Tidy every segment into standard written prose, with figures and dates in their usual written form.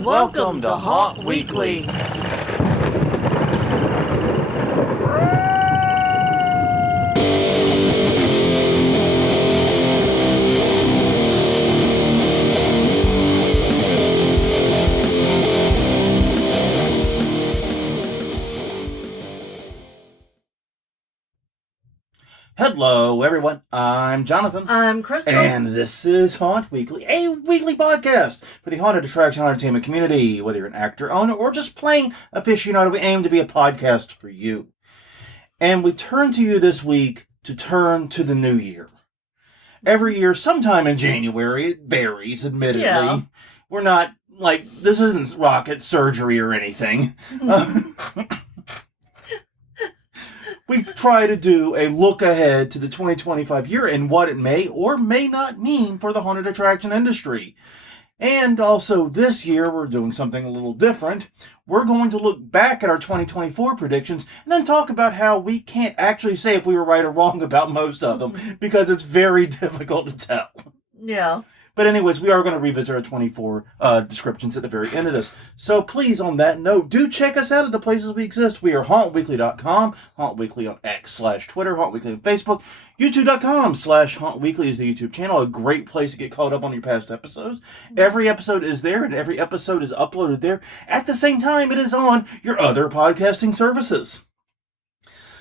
Welcome to Haunt Weekly. Hello, everyone. I'm Jonathan. I'm Crystal. And this is Haunt Weekly, a weekly podcast for the haunted attraction entertainment community. Whether you're an actor, owner, or just plain aficionado, we aim to be a podcast for you. And we turn to you this week to turn to the new year. Every year, sometime in January, it varies, admittedly. Yeah. We're not, this isn't rocket surgery or anything. We try to do a look ahead to the 2025 year and what it may or may not mean for the haunted attraction industry. And also this year, we're doing something a little different. We're going to look back at our 2024 predictions and then talk about how we can't actually say if we were right or wrong about most of them because it's very difficult to tell. Yeah. But anyways, we are going to revisit our 24 descriptions at the very end of this. So please, on that note, do check us out at the places we exist. We are hauntweekly.com, Haunt Weekly on X/Twitter, Haunt Weekly on Facebook, YouTube.com/Haunt Weekly is the YouTube channel, a great place to get caught up on your past episodes. Every episode is there, and every episode is uploaded there. At the same time, it is on your other podcasting services.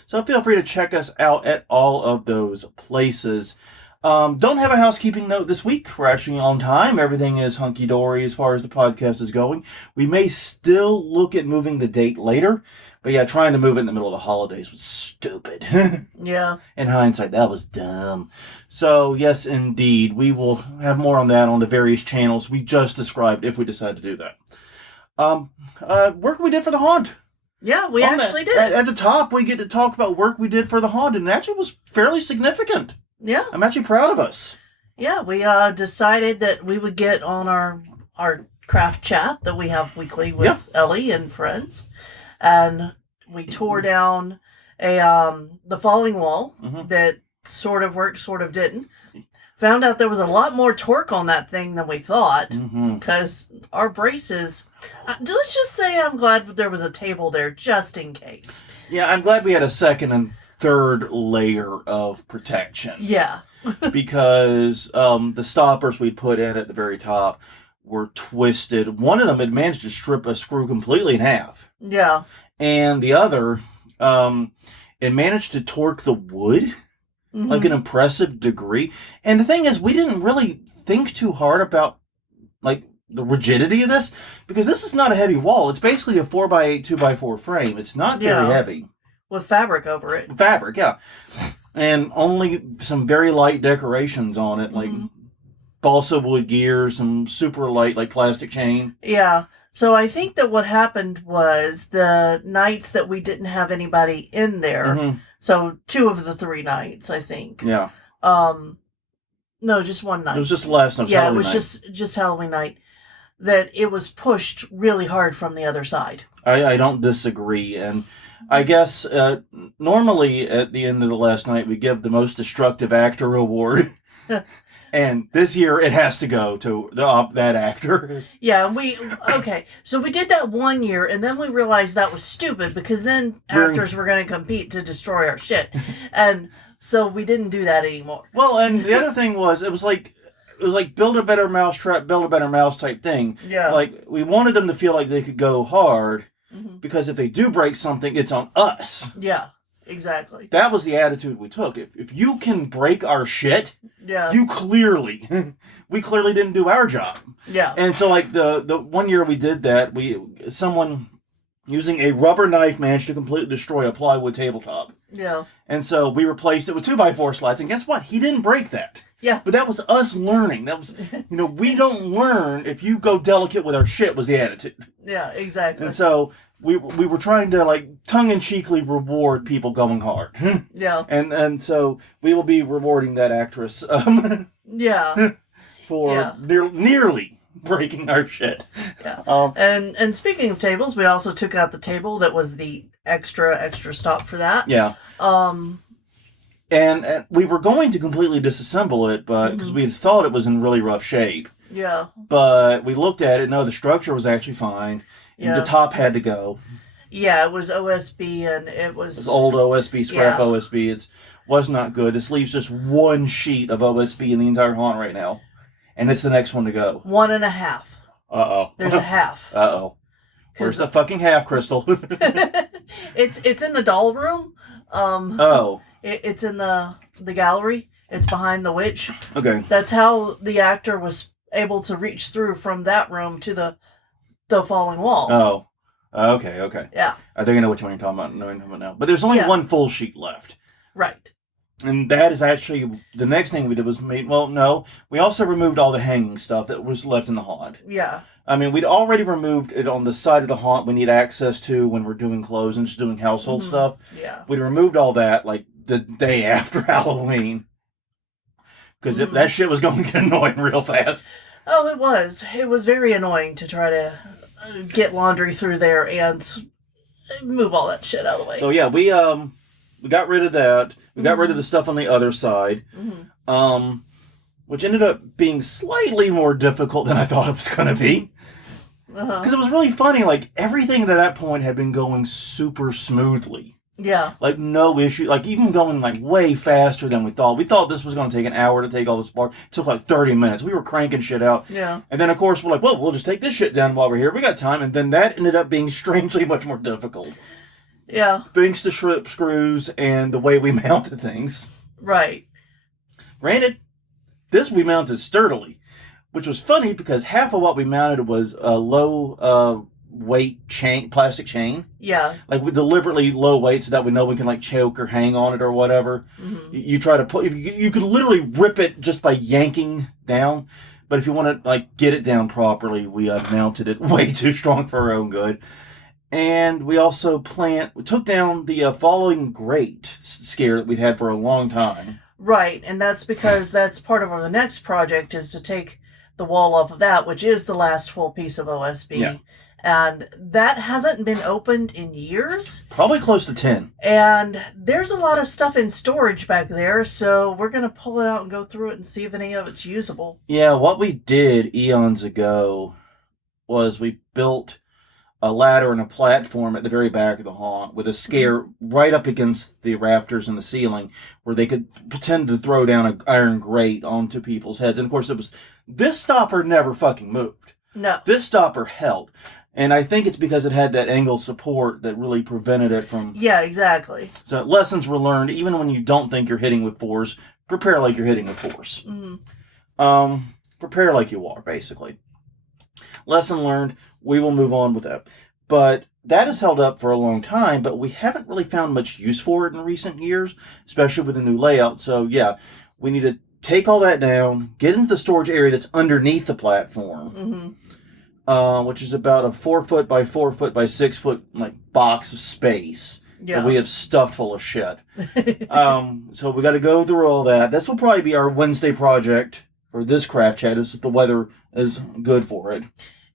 So feel free to check us out at all of those places. Don't have a housekeeping note this week. We're actually on time. Everything is hunky-dory as far as the podcast is going. We may still look at moving the date later. But yeah, trying to move it in the middle of the holidays was stupid. Yeah. In hindsight, that was dumb. So yes, indeed, we will have more on that on the various channels we just described if we decide to do that. Work we did for the haunt. Yeah, we actually did. At the top, we get to talk about work we did for the haunt, and it actually was fairly significant. Yeah. I'm actually proud of us. Yeah, we decided that we would get on our craft chat that we have weekly with Ellie and friends. And we tore down the falling wall that sort of worked, sort of didn't. Found out there was a lot more torque on that thing than we thought. Because our braces... let's just say I'm glad there was a table there just in case. Yeah, I'm glad we had a second and third layer of protection. Yeah. Because the stoppers we put in at the very top were twisted. One of them had managed to strip a screw completely in half. Yeah. And the other, it managed to torque the wood like an impressive degree. And the thing is, we didn't really think too hard about the rigidity of this because this is not a heavy wall. It's basically a 4x8, 2x4 frame. It's not very heavy. With fabric over it. Fabric, yeah. And only some very light decorations on it, like balsa wood gear, some super light, plastic chain. Yeah. So I think that what happened was the nights that we didn't have anybody in there, so 2 of the 3 nights, I think. Yeah. No, just one night. It was just the last night. Yeah, Halloween it was night. just Halloween night. That it was pushed really hard from the other side. I don't disagree, and I guess normally at the end of the last night we give the most destructive actor award, and this year it has to go to that actor. Yeah, so we did that one year, and then we realized that was stupid because then actors were going to compete to destroy our shit, and so we didn't do that anymore. Well, and the other thing was it was like build a better mousetrap, build a better mouse type thing. Yeah, we wanted them to feel like they could go hard. Because if they do break something, it's on us. Yeah, exactly. That was the attitude we took. If you can break our shit, we clearly didn't do our job. Yeah. And so the 1 year we did that, someone using a rubber knife managed to completely destroy a plywood tabletop. Yeah. And so we replaced it with 2x4 slides, and guess what? He didn't break that. Yeah. But that was us learning. That was, we don't learn if you go delicate with our shit was the attitude. Yeah, exactly. And so we were trying to tongue-in-cheekly reward people going hard. Yeah. And so we will be rewarding that actress. Yeah. For nearly breaking our shit. Yeah. And speaking of tables, we also took out the table that was the extra stop for that. Yeah. And we were going to completely disassemble it, but because we had thought it was in really rough shape. Yeah. But we looked at it. No, the structure was actually fine. Yeah. The top had to go. Yeah, it was OSB, and it was... It's old OSB, scrap Yeah. OSB. It was not good. This leaves just one sheet of OSB in the entire haunt right now. And it's the next one to go. 1.5. Uh-oh. There's a half. Uh-oh. Where's the fucking half, Crystal? It's in the doll room. It's in the gallery. It's behind the witch. Okay. That's how the actor was able to reach through from that room to the falling wall. Oh. Okay. Yeah. I think I know which one you're talking about now. But there's only one full sheet left. Right. And that is actually, the next thing we did was we also removed all the hanging stuff that was left in the haunt. Yeah. I mean, we'd already removed it on the side of the haunt we need access to when we're doing clothes and just doing household stuff. Yeah. We'd removed all that, like, the day after Halloween. Because that shit was going to get annoying real fast. Oh, it was. It was very annoying to try to get laundry through there and move all that shit out of the way. So, yeah, we got rid of that. We got rid of the stuff on the other side. Which ended up being slightly more difficult than I thought it was going to be. Because it was really funny. Like, everything at that point had been going super smoothly. Yeah. Like, no issue. Like, even going, like, way faster than we thought. We thought this was going to take an hour to take all this apart. It took, like, 30 minutes. We were cranking shit out. Yeah. And then, of course, we're like, well, we'll just take this shit down while we're here. We got time. And then that ended up being strangely much more difficult. Yeah. Thanks to shrimp screws and the way we mounted things. Right. Granted, this we mounted sturdily. Which was funny because half of what we mounted was a low weight plastic chain. Yeah. Like, we deliberately low weight so that we know we can, like, choke or hang on it or whatever. You try to put, you could literally rip it just by yanking down. But if you want to, like, get it down properly, we mounted it way too strong for our own good. And we also we took down the falling grate scare that we'd had for a long time. Right. And that's because that's part of our next project is to take the wall off of that, which is the last full piece of OSB. Yeah. And that hasn't been opened in years. Probably close to 10. And there's a lot of stuff in storage back there, so we're going to pull it out and go through it and see if any of it's usable. Yeah, what we did eons ago was we built a ladder and a platform at the very back of the haunt with a scare right up against the rafters and the ceiling where they could pretend to throw down an iron grate onto people's heads. And of course, this stopper never fucking moved. No. This stopper held. And I think it's because it had that angle support that really prevented it from... Yeah, exactly. So lessons were learned. Even when you don't think you're hitting with force, prepare like you're hitting with force. Prepare like you are, basically. Lesson learned. We will move on with that. But that has held up for a long time, but we haven't really found much use for it in recent years, especially with the new layout. So, yeah, we need to take all that down, get into the storage area that's underneath the platform, which is about a 4 foot by 4 foot by 6 foot like box of space that we have stuffed full of shit. So we got to go through all that. This will probably be our Wednesday project for this craft chat, if the weather is good for it.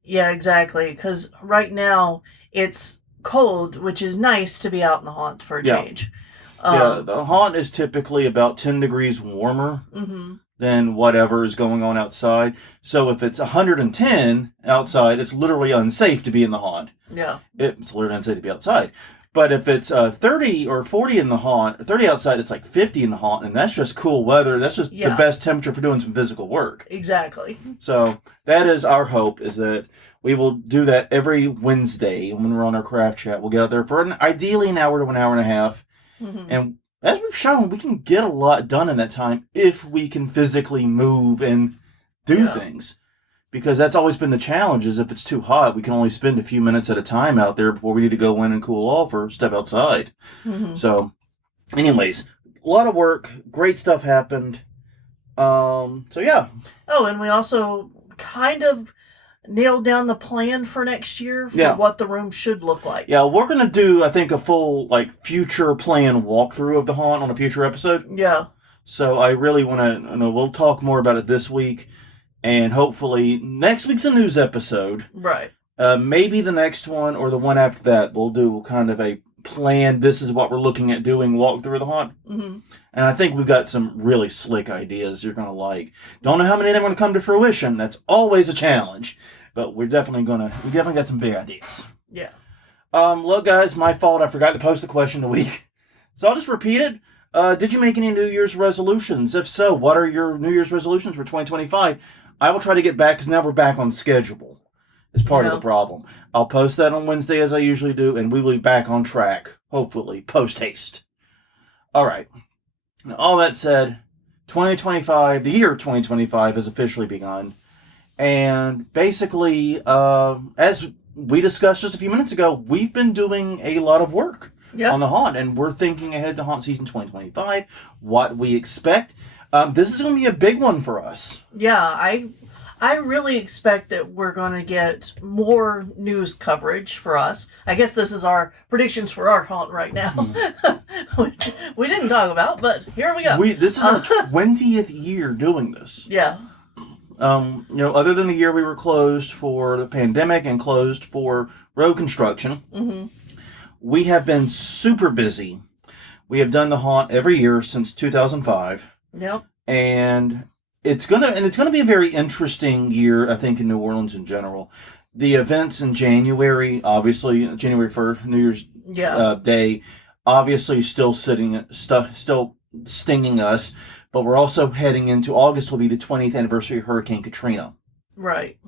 Yeah, exactly. Because right now it's cold, which is nice to be out in the haunt for a change. The haunt is typically about 10 degrees warmer than whatever is going on outside. So if it's 110 outside, it's literally unsafe to be in the haunt. Yeah. It's literally unsafe to be outside. But if it's 30 or 40 in the haunt, 30 outside, it's like 50 in the haunt, and that's just cool weather. That's just the best temperature for doing some physical work. Exactly. So that is our hope, is that we will do that every Wednesday when we're on our craft chat. We'll get out there for ideally an hour to an hour and a half. And as we've shown, we can get a lot done in that time if we can physically move and do things. Because that's always been the challenge, is if it's too hot, we can only spend a few minutes at a time out there before we need to go in and cool off or step outside. So, anyways, a lot of work. Great stuff happened. So, yeah. Oh, and we also kind of nailed down the plan for next year for what the room should look like. Yeah, we're going to do, I think, a full future plan walkthrough of the haunt on a future episode. Yeah. So, I really want to, we'll talk more about it this week. And hopefully, next week's a news episode. Right. Maybe the next one or the one after that, we'll do kind of a planned, this is what we're looking at doing, walk through the haunt. Mm-hmm. And I think we've got some really slick ideas you're going to like. Don't know how many of them are going to come to fruition. That's always a challenge. But we definitely got some big ideas. Yeah. Look, guys, my fault. I forgot to post the question of the week. So I'll just repeat it. Did you make any New Year's resolutions? If so, what are your New Year's resolutions for 2025? I will try to get back, because now we're back on schedule. It's part of the problem. I'll post that on Wednesday as I usually do, and we will be back on track, hopefully, post-haste. All right. Now, all that said, 2025, the year 2025 has officially begun. And basically, as we discussed just a few minutes ago, we've been doing a lot of work on the haunt, and we're thinking ahead to haunt season 2025, what we expect. This is going to be a big one for us. Yeah, I really expect that we're going to get more news coverage for us. I guess this is our predictions for our haunt right now, which we didn't talk about, but here we go. This is our 20th year doing this. Yeah. Other than the year we were closed for the pandemic and closed for road construction, we have been super busy. We have done the haunt every year since 2005. Yep. And it's gonna be a very interesting year, I think, in New Orleans in general. The events in January, obviously January 1st, New Year's Day, obviously still stinging us. But we're also heading into August. Will be the 20th anniversary of Hurricane Katrina. Right.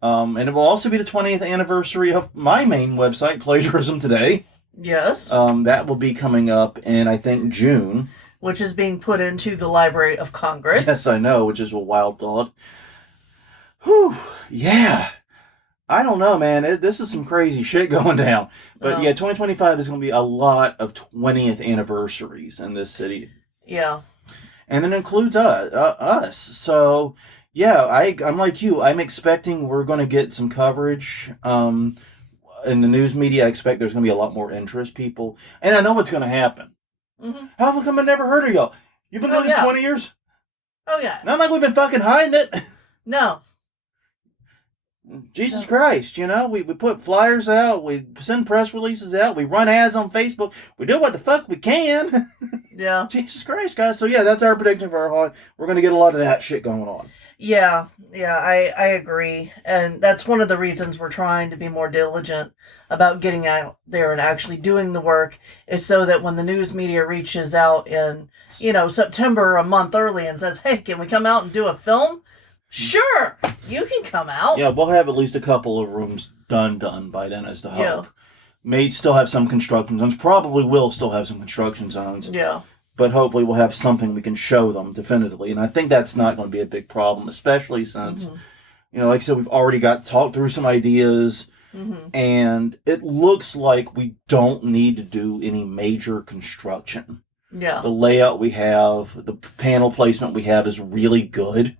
And it will also be the 20th anniversary of my main website, Plagiarism Today. Yes. That will be coming up in, I think, June. Which is being put into the Library of Congress. Yes, I know, which is a wild thought. Whew, yeah. I don't know, man. This is some crazy shit going down. But yeah, 2025 is going to be a lot of 20th anniversaries in this city. Yeah. And it includes us. So, yeah, I'm like you. I'm expecting we're going to get some coverage. In the news media, I expect there's going to be a lot more interest, people. And I know what's going to happen. How come I never heard of y'all? You've been doing this 20 years? Oh, yeah. Not like we've been fucking hiding it. No. Jesus Christ, we put flyers out, we send press releases out, we run ads on Facebook, we do what the fuck we can. Yeah. Jesus Christ, guys. So yeah, that's our prediction for our haunt. We're going to get a lot of that shit going on. Yeah, I agree. And that's one of the reasons we're trying to be more diligent about getting out there and actually doing the work, is so that when the news media reaches out in, September, a month early, and says, hey, can we come out and do a film? Sure, you can come out. Yeah, we'll have at least a couple of rooms done by then, as the hope. Yeah. May still have some construction zones. Probably will still have some construction zones. Yeah. But hopefully we'll have something we can show them definitively. And I think that's not going to be a big problem, especially since, like I said, we've already got talked through some ideas. And it looks like we don't need to do any major construction. Yeah. The layout we have, the panel placement we have is really good.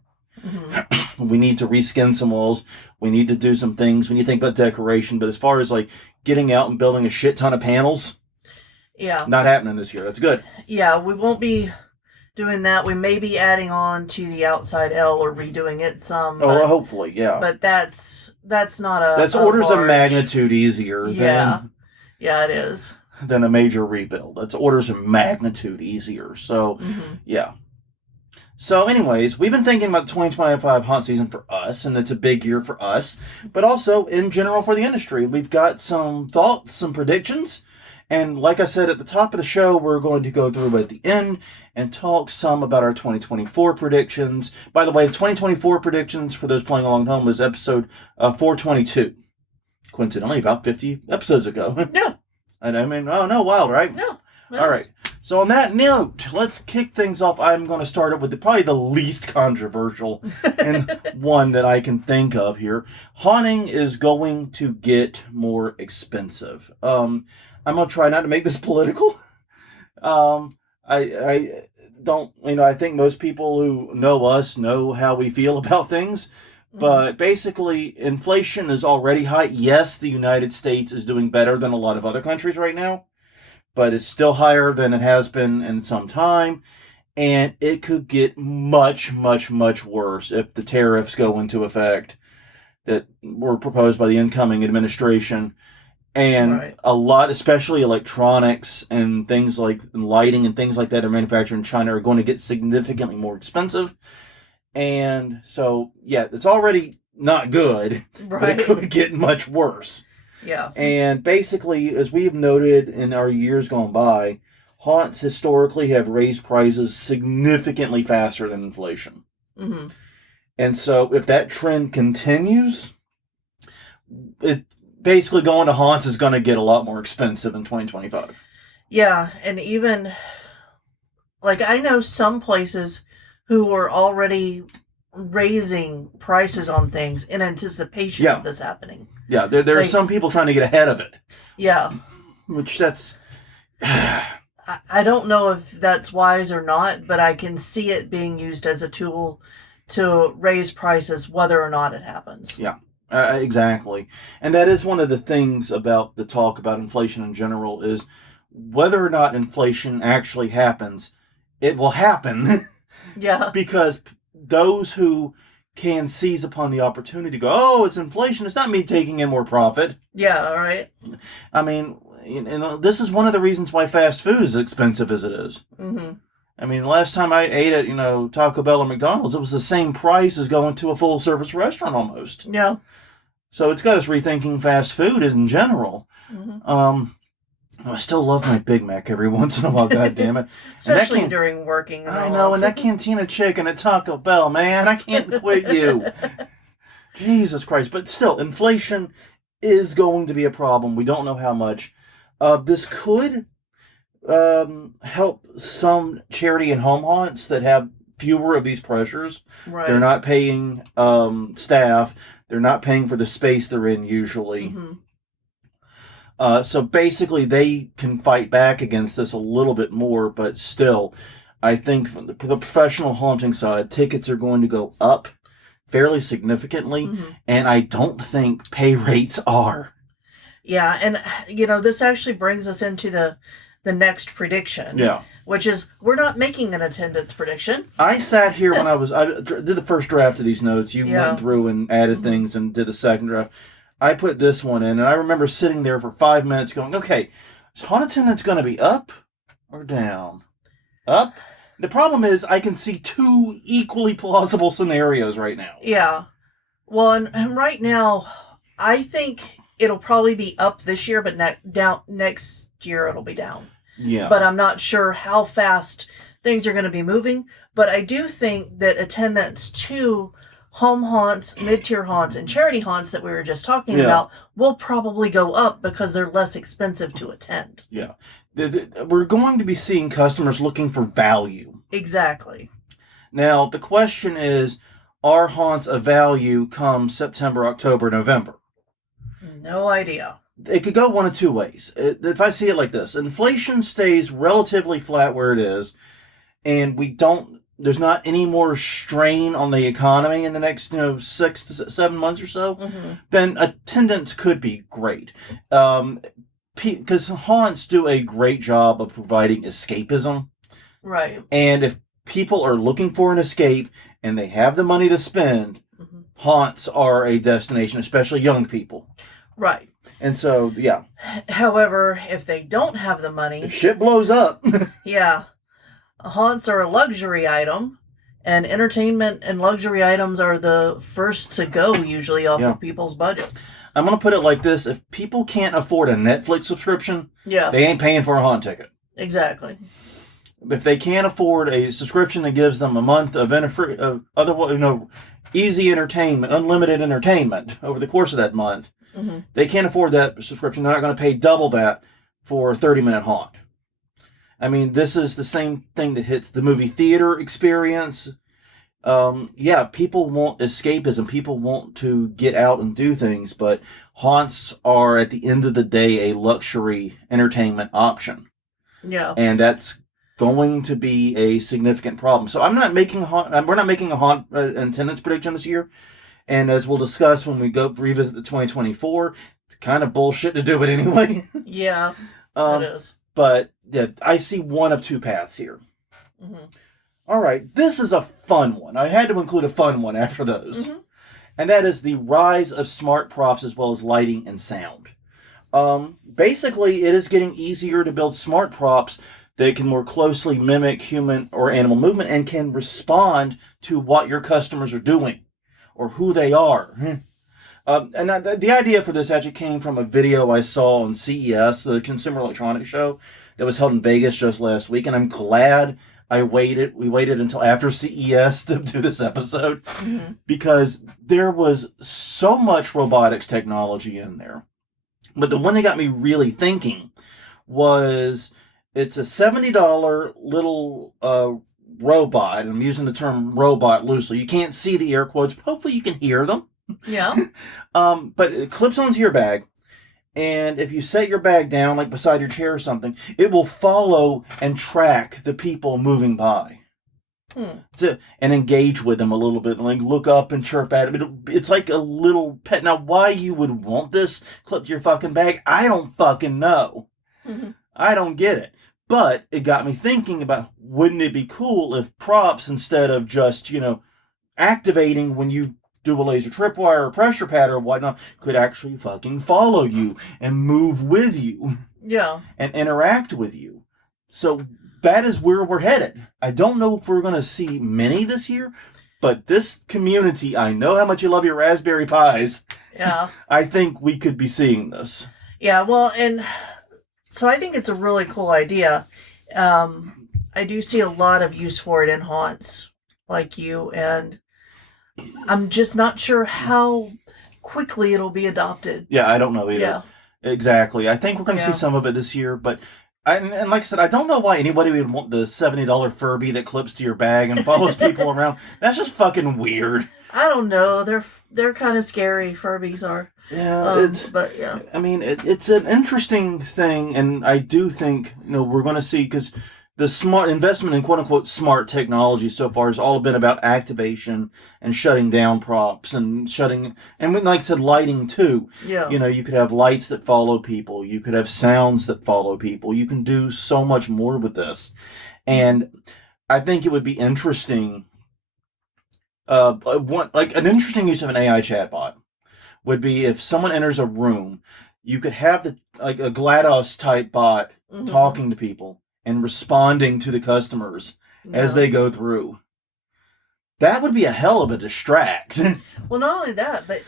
We need to reskin some walls. We need to do some things when you think about decoration. But as far as like getting out and building a shit ton of panels, not happening this year. That's good. Yeah, we won't be doing that. We may be adding on to the outside L or redoing it some. Hopefully, yeah. But that's not a. That's orders of magnitude easier. Yeah, it is. Than a major rebuild. That's orders of magnitude easier. So, yeah. So anyways, we've been thinking about the 2025 haunt season for us, and it's a big year for us, but also in general for the industry. We've got some thoughts, some predictions, and like I said at the top of the show, we're going to go through at the end and talk some about our 2024 predictions. By the way, the 2024 predictions, for those playing along at home, was episode 422. Coincidentally, about 50 episodes ago. Yeah. And I mean, oh no, wild, right? Yeah. All right. So on that note, let's kick things off. I'm going to start it with probably the least controversial and one that I can think of here. Haunting is going to get more expensive. I'm going to try not to make this political. I don't, I think most people who know us know how we feel about things. But basically, inflation is already high. Yes, the United States is doing better than a lot of other countries right now, but it's still higher than it has been in some time, and it could get much, much, much worse if the tariffs go into effect that were proposed by the incoming administration. And a lot, especially electronics and things like lighting and things like that are manufactured in China, are going to get significantly more expensive. And so, yeah, it's already not good, but it could get much worse. Yeah. And basically, as we have noted in our years gone by, haunts historically have raised prices significantly faster than inflation. Mm-hmm. And so, if that trend continues, it basically going to haunts is going to get a lot more expensive in 2025. Yeah, and even like I know some places who are already raising prices on things in anticipation of this happening. Yeah, there are some people trying to get ahead of it. Yeah. Which that's... I don't know if that's wise or not, but I can see it being used as a tool to raise prices whether or not it happens. Yeah, exactly. And that is one of the things about the talk about inflation in general is whether or not inflation actually happens, it will happen. Yeah. Because those who can seize upon the opportunity to go, oh, it's inflation, it's not me taking in more profit. Yeah, right. I mean, this is one of the reasons why fast food is expensive as it is. Mm-hmm. I mean, last time I ate at, Taco Bell or McDonald's, it was the same price as going to a full-service restaurant almost. Yeah. So it's got us rethinking fast food in general. Mm-hmm. I still love my Big Mac every once in a while, goddammit. Especially during working. I know, and that cantina chicken at Taco Bell, man, I can't quit you. Jesus Christ. But still, inflation is going to be a problem. We don't know how much. This could help some charity and home haunts that have fewer of these pressures. Right. They're not paying staff. They're not paying for the space they're in usually. Mm-hmm. So basically, they can fight back against this a little bit more, but still, I think from the professional haunting side, tickets are going to go up fairly significantly, and I don't think pay rates are. Yeah, and this actually brings us into the next prediction. Yeah. Which is, we're not making an attendance prediction. I sat here when I did the first draft of these notes. You went through and added things and did the second draft. I put this one in, and I remember sitting there for 5 minutes going, okay, is haunt attendance going to be up or down? Up? The problem is I can see two equally plausible scenarios right now. Yeah. Well, and right now, I think it'll probably be up this year, but next year it'll be down. Yeah. But I'm not sure how fast things are going to be moving. But I do think that attendance to home haunts, mid-tier haunts, and charity haunts that we were just talking about will probably go up because they're less expensive to attend. Yeah. We're going to be seeing customers looking for value. Exactly. Now, the question is, are haunts of value come September, October, November? No idea. It could go one of two ways. If I see it like this, inflation stays relatively flat where it is, and there's not any more strain on the economy in the next 6 to 7 months or so, then attendance could be great. Because haunts do a great job of providing escapism. Right. And if people are looking for an escape and they have the money to spend, haunts are a destination, especially young people. Right. And so, yeah. However, if they don't have the money... If shit blows up... yeah. Haunts are a luxury item, and entertainment and luxury items are the first to go, usually, off of people's budgets. I'm going to put it like this. If people can't afford a Netflix subscription, they ain't paying for a haunt ticket. Exactly. If they can't afford a subscription that gives them a month of easy entertainment, unlimited entertainment over the course of that month, they can't afford that subscription. They're not going to pay double that for a 30-minute haunt. I mean, this is the same thing that hits the movie theater experience. People want escapism. People want to get out and do things, but haunts are, at the end of the day, a luxury entertainment option. Yeah. And that's going to be a significant problem. So we're not making a haunt attendance prediction this year. And as we'll discuss when we go revisit the 2024, it's kind of bullshit to do it anyway. Yeah, it is. But I see one of two paths here. All right, this is a fun one. I had to include a fun one after those. And that is the rise of smart props as well as lighting and sound. Basically, it is getting easier to build smart props that can more closely mimic human or animal movement and can respond to what your customers are doing or who they are. And the idea for this actually came from a video I saw on CES, the Consumer Electronics Show, that was held in Vegas just last week. And I'm glad we waited until after CES to do this episode because there was so much robotics technology in there. But the one that got me really thinking was it's a $70 little robot. I'm using the term robot loosely. You can't see the air quotes, but hopefully you can hear them. Yeah. But it clips onto your bag, and if you set your bag down, like beside your chair or something, it will follow and track the people moving by. And engage with them a little bit, like look up and chirp at them. It's like a little pet. Now, why you would want this clipped to your fucking bag, I don't fucking know. I don't get it. But it got me thinking about, wouldn't it be cool if props, instead of just, activating when you do a laser tripwire or pressure pad or whatnot, could actually fucking follow you and move with you. Yeah. And interact with you. So that is where we're headed. I don't know if we're going to see many this year, but this community, I know how much you love your Raspberry Pis. Yeah. I think we could be seeing this. Yeah, well, and so I think it's a really cool idea. I do see a lot of use for it in haunts like you, and I'm just not sure how quickly it'll be adopted. Yeah, I don't know either. Yeah. Exactly. I think we're going to see some of it this year, but and like I said, I don't know why anybody would want the $70 Furby that clips to your bag and follows people around. That's just fucking weird. I don't know. They're kind of scary. Furbies are. Yeah, but yeah. I mean, it's an interesting thing, and I do think we're going to see, because the smart investment in quote unquote smart technology so far has all been about activation and shutting down props and like I said, lighting too. Yeah. You could have lights that follow people. You could have sounds that follow people. You can do so much more with this. And I think it would be interesting. An interesting use of an AI chatbot would be if someone enters a room, you could have a GLaDOS type bot talking to people and responding to the customers as they go through. That would be a hell of a distract. Well, not only that, but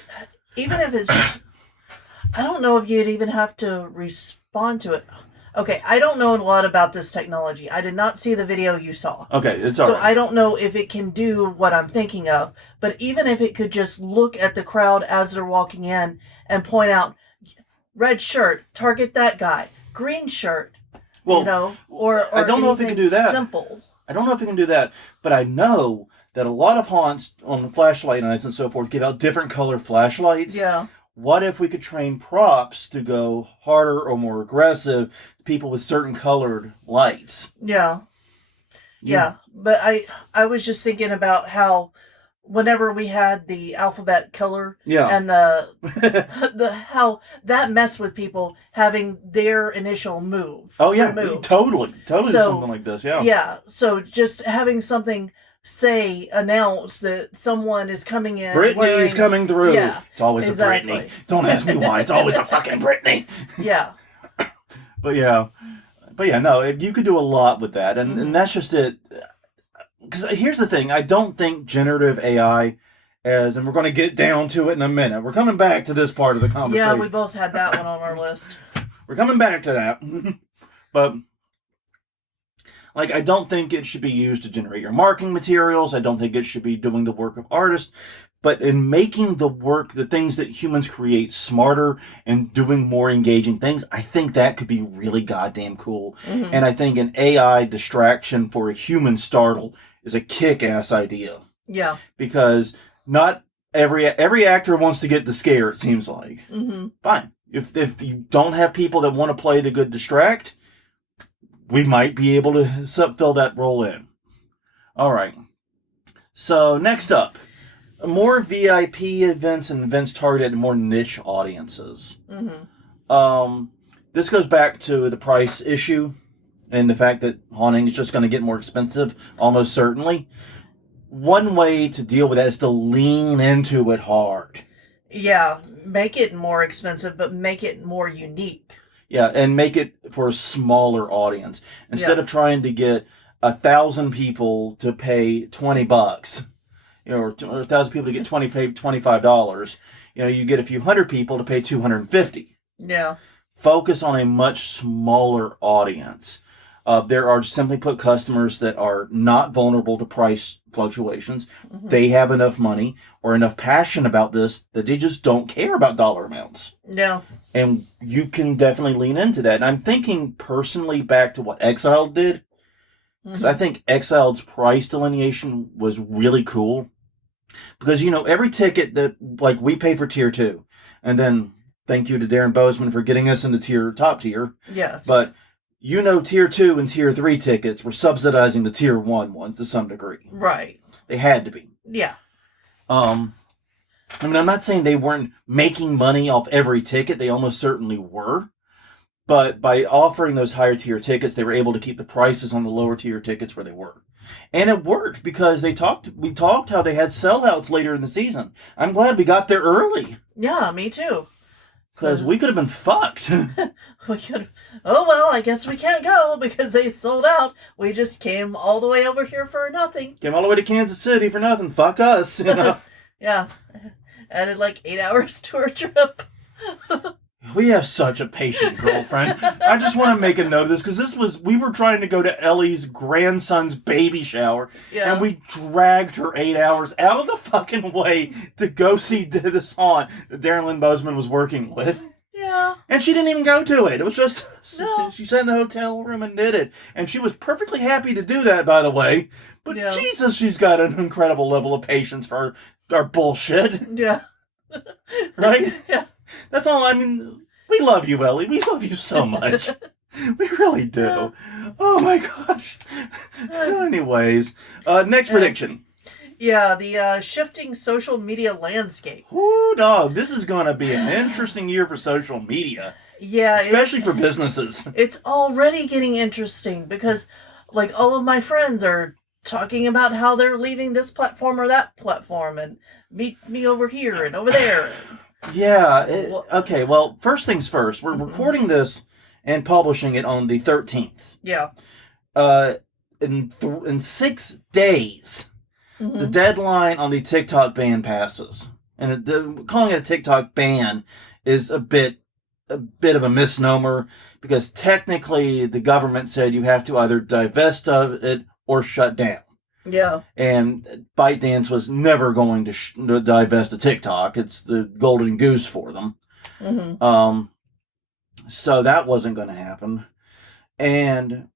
even if it's, I don't know if you'd even have to respond to it. Okay, I don't know a lot about this technology. I did not see the video you saw. Okay, it's all right. So I don't know if it can do what I'm thinking of, but even if it could just look at the crowd as they're walking in and point out, red shirt, target that guy, green shirt, or I don't know if it can do that. Simple. I don't know if it can do that, but I know that a lot of haunts on flashlight nights and so forth give out different color flashlights. Yeah. What if we could train props to go harder or more aggressive to people with certain colored lights? Yeah. Yeah. But I was just thinking about how whenever we had the alphabet color and the how that messed with people having their initial move. Oh yeah, removed. totally something like this. Yeah. Yeah. So just having something announce that someone is coming in. Brittany is coming through. Yeah, it's always a Brittany. Don't ask me why. It's always a fucking Brittany. Yeah. But no, you could do a lot with that, and that's just it. Because here's the thing, I don't think generative AI and we're going to get down to it in a minute. We're coming back to this part of the conversation. Yeah, we both had that one on our list. We're coming back to that. But I don't think it should be used to generate your marketing materials. I don't think it should be doing the work of artists. But in making the things that humans create smarter and doing more engaging things, I think that could be really goddamn cool. And I think an AI distraction for a human startle is a kick-ass idea. Yeah. Because not every actor wants to get the scare, it seems like. Fine. If you don't have people that want to play the good distract, we might be able to fill that role in. All right. So next up, more VIP events and events targeted at more niche audiences. This goes back to the price issue and the fact that haunting is just going to get more expensive, almost certainly. One way to deal with that is to lean into it hard. Yeah, make it more expensive, but make it more unique. Yeah, and make it for a smaller audience instead Yeah. of trying to get 1,000 people to pay $20, or 1,000 people to get pay $25. You get a few hundred people to pay 250. Yeah. Focus on a much smaller audience. There are, simply put, customers that are not vulnerable to price fluctuations. Mm-hmm. They have enough money or enough passion about this that they just don't care about dollar amounts. Yeah. And you can definitely lean into that. And I'm thinking personally back to what Exiled did, because I think Exiled's price delineation was really cool. Because, every ticket that, like, we pay for tier 2, and then thank you to Darren Bozeman for getting us into top tier. Yes. But, tier 2 and tier 3 tickets were subsidizing the tier 1 ones to some degree. Right. They had to be. Yeah. I'm not saying they weren't making money off every ticket. They almost certainly were. But by offering those higher tier tickets, they were able to keep the prices on the lower tier tickets where they were. And it worked because we talked how they had sellouts later in the season. I'm glad we got there early. Yeah, me too. Because we could have been fucked. We could. Oh well, I guess we can't go because they sold out. We just came all the way over here for nothing. Came all the way to Kansas City for nothing. Fuck us. Yeah. Added like 8 hours to our trip. We have such a patient girlfriend. I just want to make a note of this because we were trying to go to Ellie's grandson's baby shower, and we dragged her 8 hours out of the fucking way to go see this haunt that Darren Lynn Bozeman was working with. Yeah. And she didn't even go to it. It was just, no. she sat in the hotel room and did it. And she was perfectly happy to do that, by the way. But Jesus, she's got an incredible level of patience for our bullshit. Yeah. Right? Yeah. That's all. I mean, we love you, Ellie. We love you so much. We really do. Yeah. Oh my gosh. Anyways, next prediction. Yeah, the shifting social media landscape. Ooh, dog. This is going to be an interesting year for social media. Yeah. Especially for businesses. It's already getting interesting because, like, all of my friends are talking about how they're leaving this platform or that platform and meet me over here and over there. Yeah. Okay, well, first things first. We're recording this and publishing it on the 13th. Yeah. In 6 days, the deadline on the TikTok ban passes. And calling it a TikTok ban is a bit of a misnomer because technically the government said you have to either divest of it or shut down. Yeah. And ByteDance was never going to divest of TikTok. It's the golden goose for them. So that wasn't going to happen. And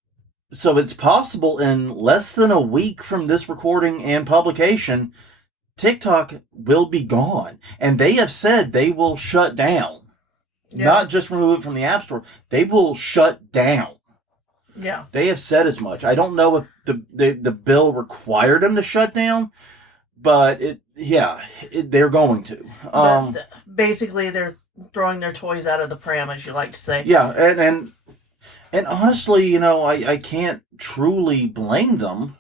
so it's possible in less than a week from this recording and publication, TikTok will be gone. And they have said they will shut down. Yeah. Not just remove it from the App Store. They will shut down. Yeah. They have said as much. I don't know if the bill required them to shut down, but they're going to. Basically, they're throwing their toys out of the pram, as you like to say. Yeah, and honestly, I can't truly blame them.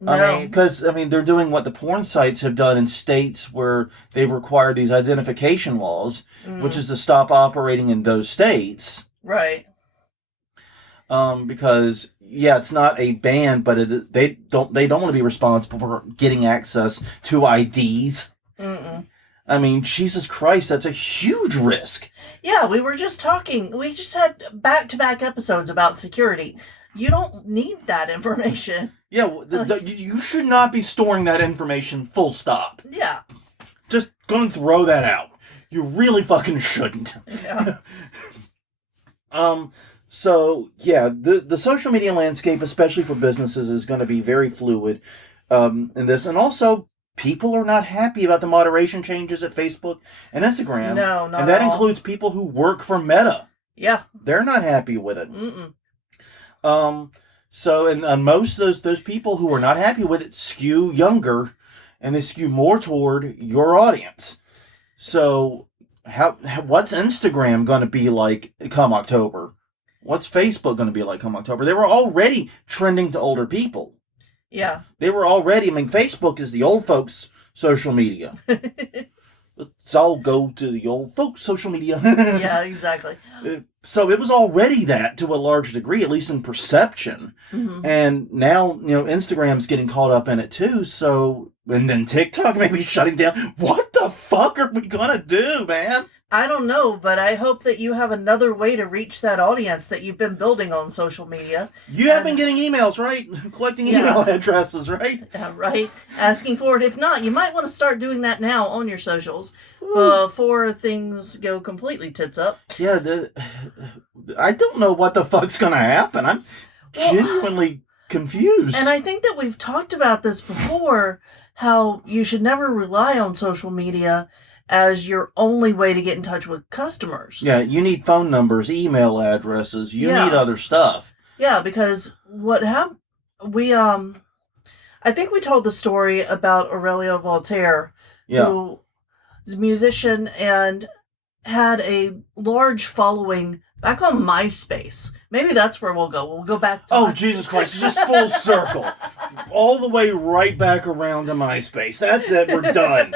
No. Because they're doing what the porn sites have done in states where they've required these identification laws, which is to stop operating in those states. Right. Because it's not a ban, but they don't want to be responsible for getting access to IDs. Jesus Christ, that's a huge risk. Yeah, we were just talking. We just had back-to-back episodes about security. You don't need that information. Yeah, you should not be storing that information, full stop. Yeah. Just gonna throw that out. You really fucking shouldn't. Yeah. So, the social media landscape, especially for businesses, is going to be very fluid in this. And also, people are not happy about the moderation changes at Facebook and Instagram. No, not And that at all. includes people who work for Meta. Yeah. They're not happy with it. So, and most of those people who are not happy with it skew younger, and they skew more toward your audience. So, what's Instagram going to be like come October? What's Facebook going to be like come October? They were already trending to older people. Yeah. They were already, Facebook is the old folks' social media. let's all go to the old folks' social media. Yeah, exactly. So it was already that to a large degree, at least in perception. Mm-hmm. And now, Instagram's getting caught up in it too. So, and then TikTok may be shutting down. What the fuck are we gonna do, man? I don't know, but I hope that you have another way to reach that audience that you've been building on social media. You have been getting emails, right? Collecting email addresses, right? Yeah, right. Asking for it. If not, you might want to start doing that now on your socials before things go completely tits up. Yeah, I don't know what the fuck's gonna happen. I'm genuinely confused. And I think that we've talked about this before, how you should never rely on social media as your only way to get in touch with customers. Yeah, you need phone numbers, email addresses, you need other stuff. Yeah, because what happened, I think we told the story about Aurelio Voltaire, who is a musician and had a large following back on MySpace. Maybe that's where we'll go. We'll go back to Jesus Christ, just full circle. All the way right back around to MySpace. That's it, we're done.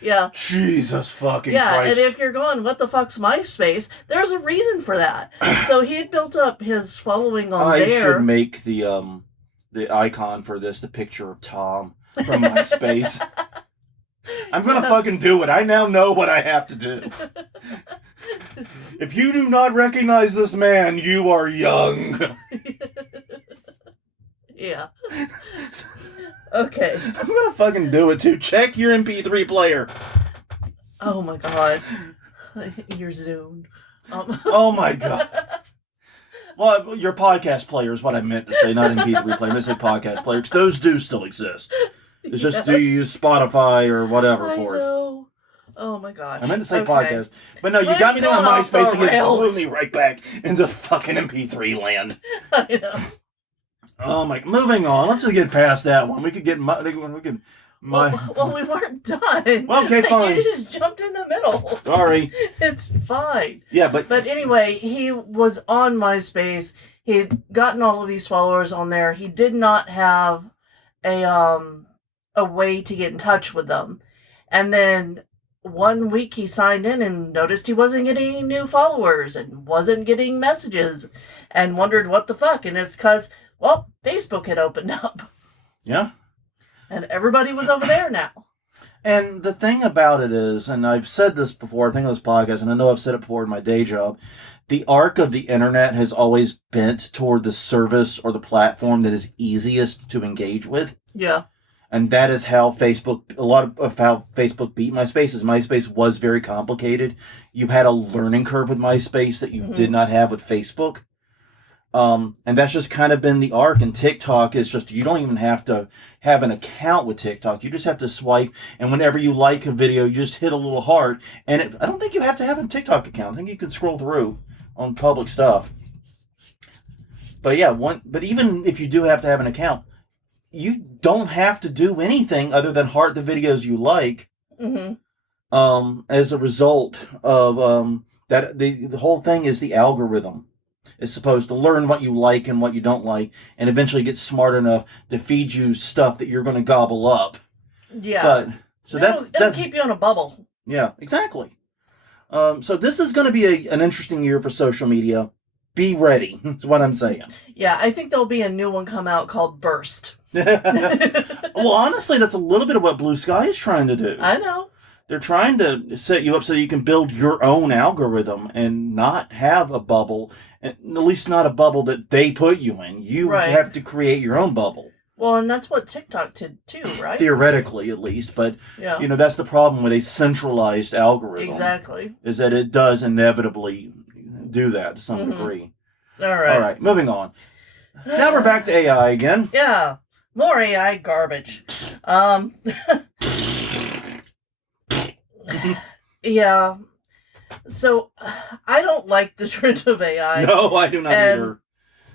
Yeah. Jesus fucking Christ. Christ. And if you're going, what the fuck's MySpace? There's a reason for that. So he had built up his following on there. I should make the icon for this the picture of Tom from MySpace. I'm gonna fucking do it. I now know what I have to do. If you do not recognize this man, you are young. Yeah. Okay. I'm gonna fucking do it too. Check your MP3 player. Oh my god. Your Zune. Oh my god. Well, your podcast player is what I meant to say, not MP3 player. I meant to say podcast player, because those do still exist. It's just, do you use Spotify or whatever for it? Oh my gosh. I meant to say podcast. But no, you got me down on MySpace and you blew me right back into fucking MP3 land. I know. Oh my, moving on. Let's just get past that one. We could get well, we weren't done. Well, okay, fine. You just jumped in the middle. Sorry. It's fine. Yeah, but anyway, he was on MySpace. He'd gotten all of these followers on there. He did not have a way to get in touch with them. And then one week he signed in and noticed he wasn't getting any new followers and wasn't getting messages and wondered what the fuck. And it's because, well, Facebook had opened up. Yeah. And everybody was over there now. And the thing about it is, and I've said this before, I think on this podcast, and I know I've said it before in my day job, the arc of the internet has always bent toward the service or the platform that is easiest to engage with. Yeah. And that is how a lot of how Facebook beat MySpace is MySpace was very complicated. You had a learning curve with MySpace that you did not have with Facebook. And that's just kind of been the arc. And TikTok is just, you don't even have to have an account with TikTok. You just have to swipe. And whenever you like a video, you just hit a little heart. And I don't think you have to have a TikTok account. I think you can scroll through on public stuff. But yeah, but even if you do have to have an account, you don't have to do anything other than heart the videos you like. As a result of that, the whole thing is the algorithm. It's supposed to learn what you like and what you don't like, and eventually get smart enough to feed you stuff that you're going to gobble up. Yeah. But so that'll keep you in a bubble. Yeah, exactly. So this is going to be an interesting year for social media. Be ready. That's what I'm saying. Yeah, I think there'll be a new one come out called Burst. Well, honestly, that's a little bit of what Blue Sky is trying to do. I know. They're trying to set you up so you can build your own algorithm and not have a bubble, at least not a bubble that they put you in. You have to create your own bubble. Well, and that's what TikTok did too, right? Theoretically, at least. But, that's the problem with a centralized algorithm. Exactly. Is that it does inevitably do that to some degree. All right. Moving on. Now we're back to AI again. Yeah. More AI garbage. Yeah. So, I don't like the trend of AI. No, I do not either.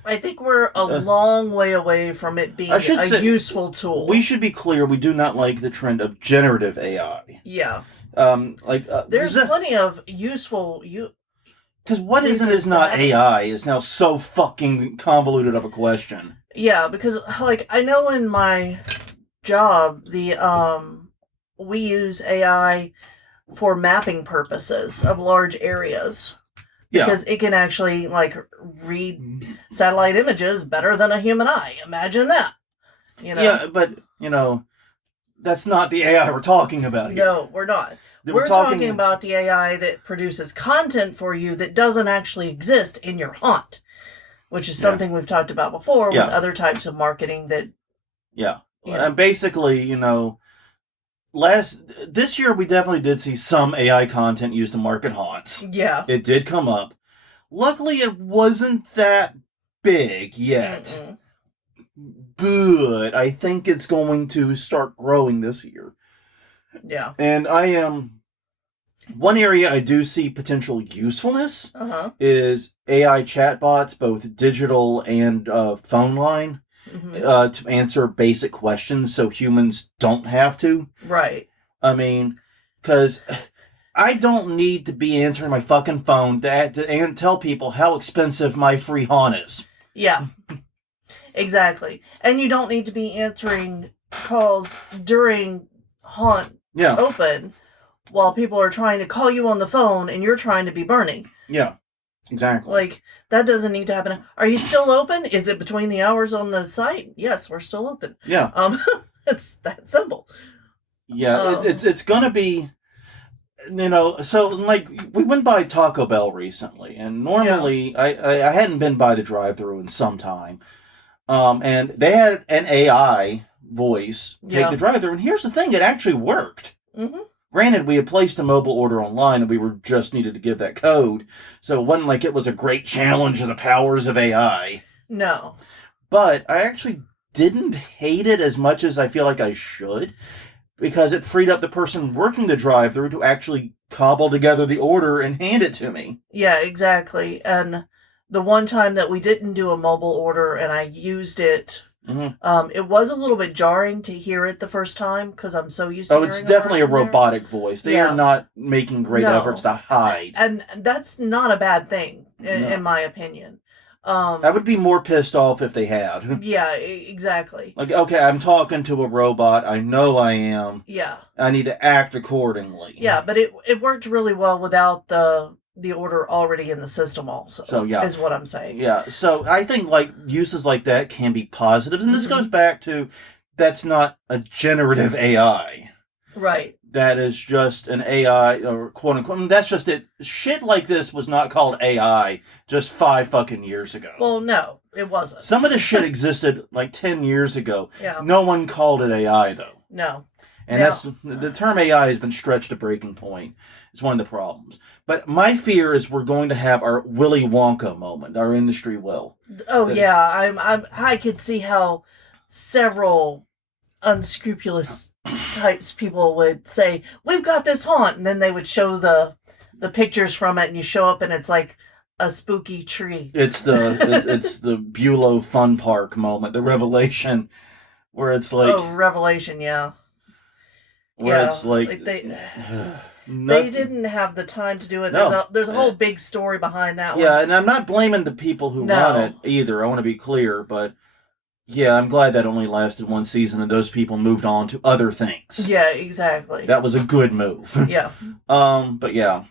I think we're a long way away from it being a useful tool. We should be clear, we do not like the trend of generative AI. Yeah. There's plenty of useful... Because what is not AI is now so fucking convoluted of a question. Yeah, because, I know in my job, we use AI for mapping purposes of large areas. Because it can actually, like, read satellite images better than a human eye. Imagine that. Yeah, but, that's not the AI we're talking about here. No, we're not. We're talking about the AI that produces content for you that doesn't actually exist in your haunt, which is something we've talked about before with other types of marketing that... Yeah. And basically, this year we definitely did see some AI content used to market haunts. Yeah. It did come up. Luckily, it wasn't that big yet. But I think it's going to start growing this year. Yeah. And one area I do see potential usefulness is AI chatbots, both digital and phone line. To answer basic questions so humans don't have to. Right. I mean, because I don't need to be answering my fucking phone and tell people how expensive my free haunt is. Yeah. Exactly. And you don't need to be answering calls during haunt open while people are trying to call you on the phone and you're trying to be burning. Yeah. Exactly. Like, that doesn't need to happen. Are you still open? Is it between the hours on the site? Yes, we're still open. Yeah. It's that simple. Yeah, it's gonna be, so, like, we went by Taco Bell recently, and normally, I hadn't been by the drive-thru in some time, and they had an AI voice take the drive-thru, and here's the thing, it actually worked. Granted, we had placed a mobile order online and we were just needed to give that code, so it wasn't like it was a great challenge of the powers of AI. No. But I actually didn't hate it as much as I feel like I should, because it freed up the person working the drive-thru to actually cobble together the order and hand it to me. Yeah, exactly. And the one time that we didn't do a mobile order and I used it... it was a little bit jarring to hear it the first time because I'm so used to hearing it's definitely a robotic voice. They are not making great efforts to hide. And that's not a bad thing, in my opinion. I would be more pissed off if they had. Yeah, exactly. Like, okay, I'm talking to a robot. I know I am. Yeah. I need to act accordingly. Yeah, but it worked really well without the order already in the system also. So, is what I'm saying. Yeah, so I think, like, uses like that can be positives. And this goes back to, that's not a generative AI. Right. That is just an AI, or quote unquote. I mean, that's just it. Shit like this was not called AI just 5 fucking years ago. Well, no, it wasn't. Some of this shit existed like 10 years ago. Yeah. No one called it AI, though. No. And that's the term AI has been stretched to breaking point. It's one of the problems. But my fear is we're going to have our Willy Wonka moment. Our industry will. Oh, yeah. I could see how several unscrupulous types people would say, we've got this haunt, and then they would show the pictures from it, and you show up and it's like a spooky tree. It's the Bulow Fun Park moment, the revelation, where it's like... Oh, revelation, yeah. Where it's like they didn't have the time to do it. There's a whole big story behind that one. Yeah, and I'm not blaming the people who run it either. I want to be clear, but yeah, I'm glad that only lasted one season and those people moved on to other things. Yeah, exactly. That was a good move. Yeah. But yeah.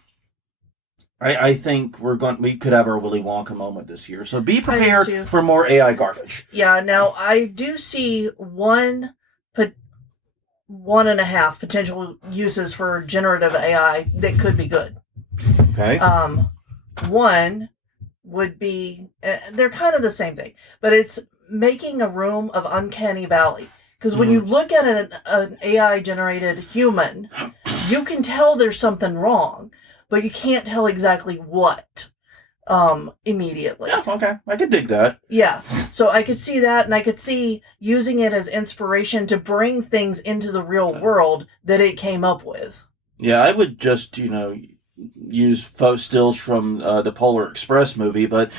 I think we could have our Willy Wonka moment this year. So be prepared for more AI garbage. Yeah, now I do see 1.5 potential uses for generative AI that could be good. Okay. One would be, they're kind of the same thing, but it's making a room of uncanny valley. Because when you look at an AI-generated human, you can tell there's something wrong, but you can't tell exactly what immediately. Yeah, okay. I could dig that. Yeah. So I could see that, and I could see using it as inspiration to bring things into the real world that it came up with. Yeah, I would just, use stills from the Polar Express movie, but...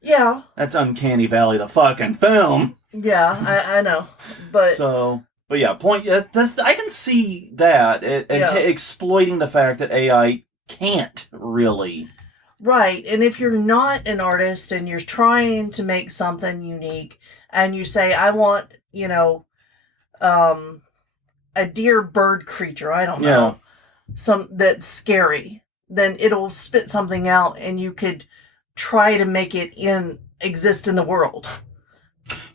yeah. That's Uncanny Valley, the fucking film. Yeah, I know. But yeah, I can see that, and exploiting the fact that AI can't really... Right, and if you're not an artist and you're trying to make something unique, and you say, I want, a deer bird creature, I don't know, some that's scary, then it'll spit something out and you could try to make it exist in the world.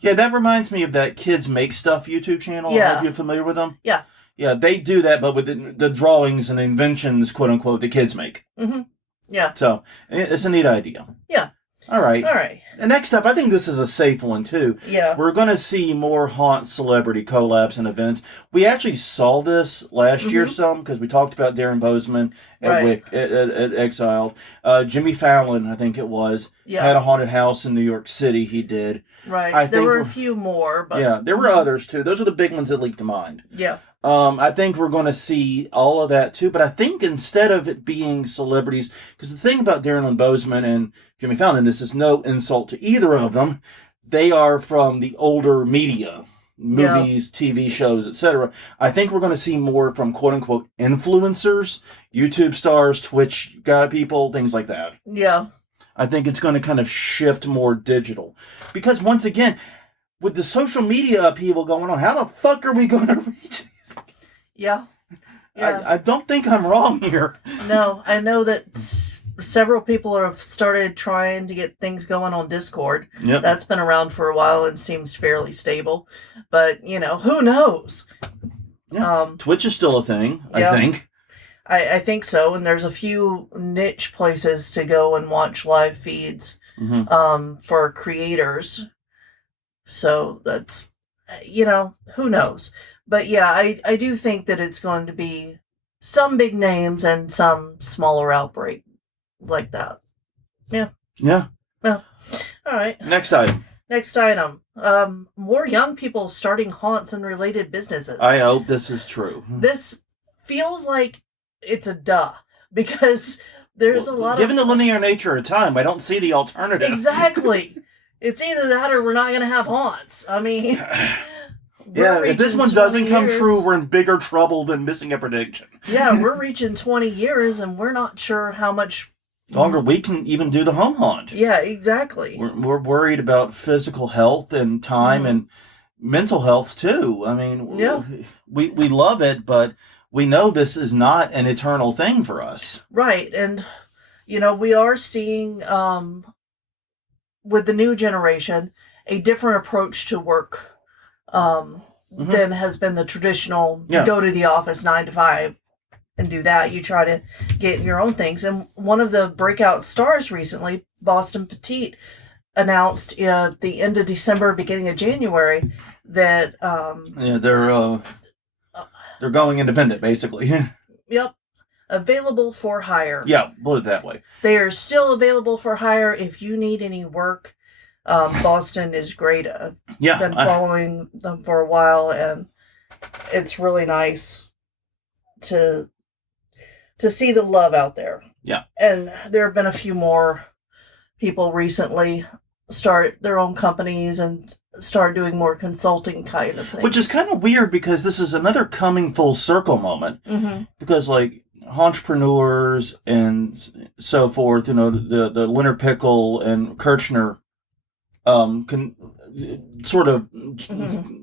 Yeah, that reminds me of that Kids Make Stuff YouTube channel. I don't know if you're familiar with them. Yeah. Yeah, they do that, but with the drawings and inventions, quote unquote, the kids make. Mm-hmm. Yeah. So, it's a neat idea. Yeah. All right. All right. And next up, I think this is a safe one, too. Yeah. We're going to see more haunt celebrity collabs and events. We actually saw this last year some, because we talked about Darren Bozeman at Exiled. Jimmy Fallon, I think it was, had a haunted house in New York City. He did. Right. There were a few more. But yeah, there were others, too. Those are the big ones that leap to mind. Yeah. I think we're going to see all of that too, but I think instead of it being celebrities, because the thing about Darren Bozeman and Jimmy Fallon, this is no insult to either of them, they are from the older media, movies, TV shows, etc. I think we're going to see more from quote unquote influencers, YouTube stars, Twitch people, things like that. Yeah. I think it's going to kind of shift more digital, because once again, with the social media upheaval going on, how the fuck are we going to reach? Yeah. I don't think I'm wrong here. No, I know that several people have started trying to get things going on Discord. Yep. That's been around for a while and seems fairly stable. But, who knows? Yeah. Twitch is still a thing, I think. I think so. And there's a few niche places to go and watch live feeds for creators. So that's, who knows? But yeah, I do think that it's going to be some big names and some smaller outbreak like that. Yeah. Yeah. Well, all right. Next item. More young people starting haunts and related businesses. I hope this is true. This feels like it's a duh, because there's a lot given the linear nature of time, I don't see the alternative. Exactly. It's either that or we're not going to have haunts. I mean... Yeah, if this one doesn't come true, we're in bigger trouble than missing a prediction. Yeah, we're reaching 20 years, and we're not sure how much longer we can even do the home haunt. Yeah, exactly. We're worried about physical health and time and mental health, too. I mean, we love it, but we know this is not an eternal thing for us. Right, and, we are seeing, with the new generation, a different approach to work. Than has been the traditional go to the office 9 to 5 and do that. You try to get your own things. And one of the breakout stars recently, Boston Petite, announced at the end of December, beginning of January, that they're going independent, basically. Yep. Available for hire. Yeah, put it that way. They are still available for hire if you need any work. Boston is great. Been following them for a while, and it's really nice to see the love out there. Yeah. And there have been a few more people recently start their own companies and start doing more consulting kind of things. Which is kind of weird, because this is another coming full circle moment. Mm-hmm. Because, entrepreneurs and so forth, the Leonard Pickle and Kirchner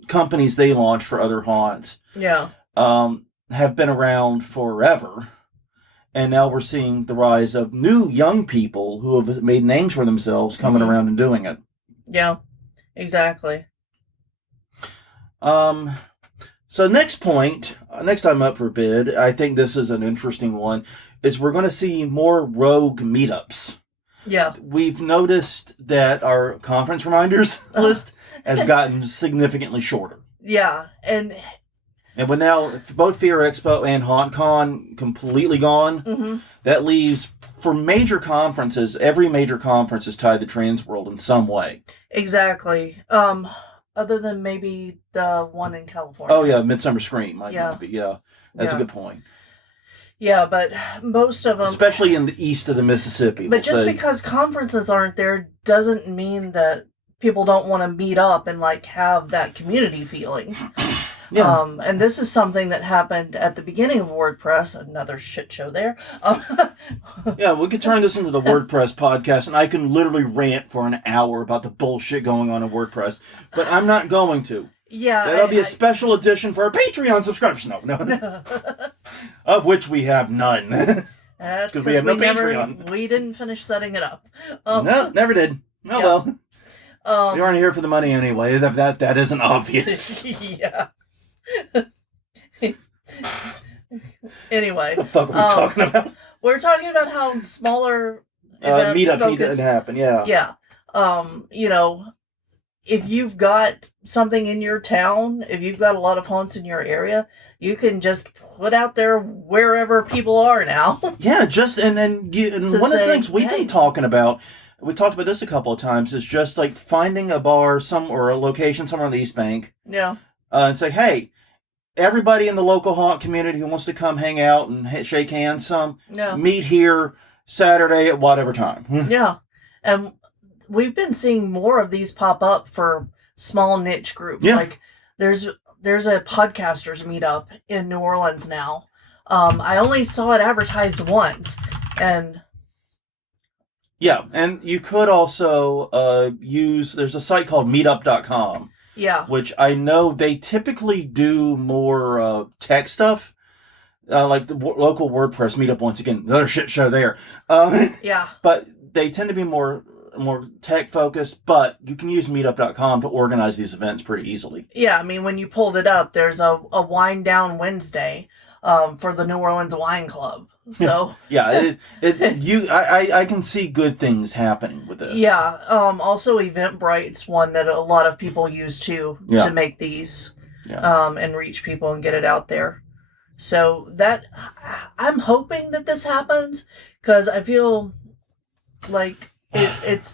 companies they launch for other haunts have been around forever, and now we're seeing the rise of new young people who have made names for themselves coming around and doing it. Yeah, exactly. So next time up for bid, I think this is an interesting one, is we're going to see more rogue meetups. Yeah. We've noticed that our conference reminders list has gotten significantly shorter. Yeah, and with now both Fear Expo and HauntCon completely gone, that leaves, for major conferences, every major conference is tied to Trans World in some way. Exactly. Other than maybe the one in California. Oh, yeah, Midsummer Scream might not be. Yeah, that's a good point. Yeah, but most of them... Especially in the east of the Mississippi. But because conferences aren't there doesn't mean that people don't want to meet up and, have that community feeling. Yeah. And this is something that happened at the beginning of WordPress. Another shit show there. Yeah, we could turn this into the WordPress podcast, and I can literally rant for an hour about the bullshit going on in WordPress. But I'm not going to. Yeah. That'll be a special edition for our Patreon subscription. No. Of which we have none. That's because we have no Patreon. We didn't finish setting it up. No, never did. Oh well. We aren't here for the money anyway. That isn't obvious. Yeah. Anyway. What the fuck are we talking about? We're talking about how smaller events meetup didn't happen. Yeah. Yeah. If you've got something in your town, if you've got a lot of haunts in your area, you can just put out there wherever people are now. Yeah, and one of the things we've been talking about, we talked about this a couple of times, is just like finding a bar or a location somewhere on the East Bank. Yeah. And say, hey, everybody in the local haunt community who wants to come hang out and shake hands, meet here Saturday at whatever time. Yeah. And we've been seeing more of these pop up for small niche groups. Yeah. Like there's a podcasters meetup in New Orleans now. I only saw it advertised once, and yeah, and you could also there's a site called Meetup.com. Yeah, which I know they typically do more tech stuff. Like the local WordPress meetup, once again, another shit show there. Yeah. But they tend to be more tech focused, but you can use meetup.com to organize these events pretty easily. Yeah, I mean, when you pulled it up, there's a Wine Down Wednesday for the New Orleans Wine Club. So yeah, I can see good things happening with this. Yeah. Also, Eventbrite's one that a lot of people use too to make these and reach people and get it out there. So that I'm hoping that this happens because I feel like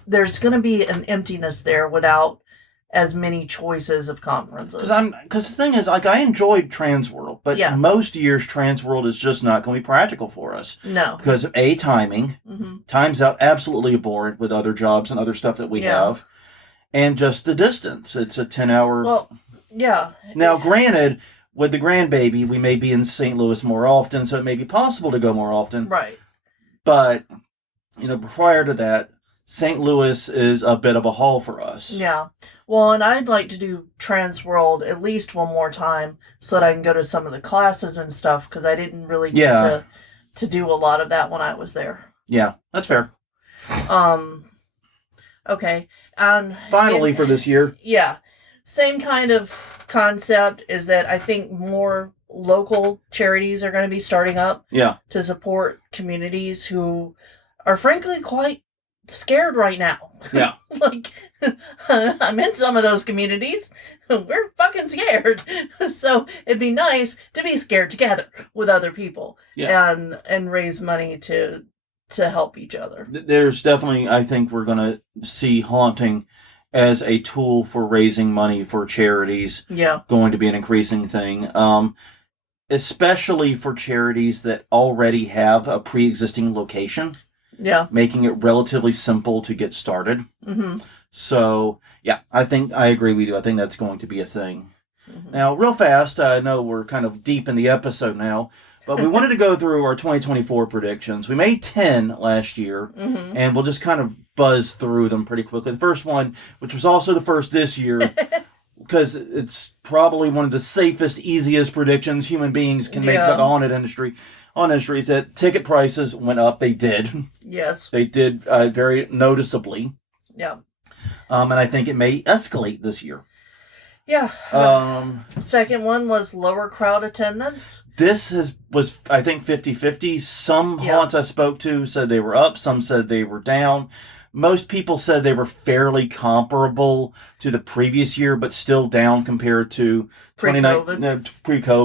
there's going to be an emptiness there without as many choices of conferences. Because the thing is, like, I enjoyed Transworld, but most years Transworld is just not going to be practical for us. No. Because of timing. Mm-hmm. Time's out absolutely abhorrent with other jobs and other stuff that we have. And just the distance. It's a 10-hour... Well, yeah. Now, granted, with the grandbaby, we may be in St. Louis more often, so it may be possible to go more often. Right. But, prior to that, St. Louis is a bit of a haul for us. Yeah. Well, and I'd like to do Transworld at least one more time so that I can go to some of the classes and stuff because I didn't really get to do a lot of that when I was there. Yeah, that's fair. Okay. And finally for this year. Yeah. Same kind of concept is that I think more local charities are going to be starting up to support communities who are frankly quite scared right now. Yeah. Like, I'm in some of those communities. We're fucking scared. So it'd be nice to be scared together with other people and raise money to help each other. There's definitely, I think we're going to see haunting as a tool for raising money for charities. Yeah. Going to be an increasing thing. Especially for charities that already have a pre-existing location. Yeah. Making it relatively simple to get started. Mm-hmm. So, yeah, I agree with you. I think that's going to be a thing. Mm-hmm. Now, real fast, I know we're kind of deep in the episode now, but we wanted to go through our 2024 predictions. We made 10 last year, and we'll just kind of buzz through them pretty quickly. The first one, which was also the first this year, because it's probably one of the safest, easiest predictions human beings can make about the haunted industry. Is that ticket prices went up. They did. Yes. They did very noticeably. Yeah. And I think it may escalate this year. Yeah. Second one was lower crowd attendance. This was, I think, 50-50. Some haunts I spoke to said they were up. Some said they were down. Most people said they were fairly comparable to the previous year, but still down compared to pre-COVID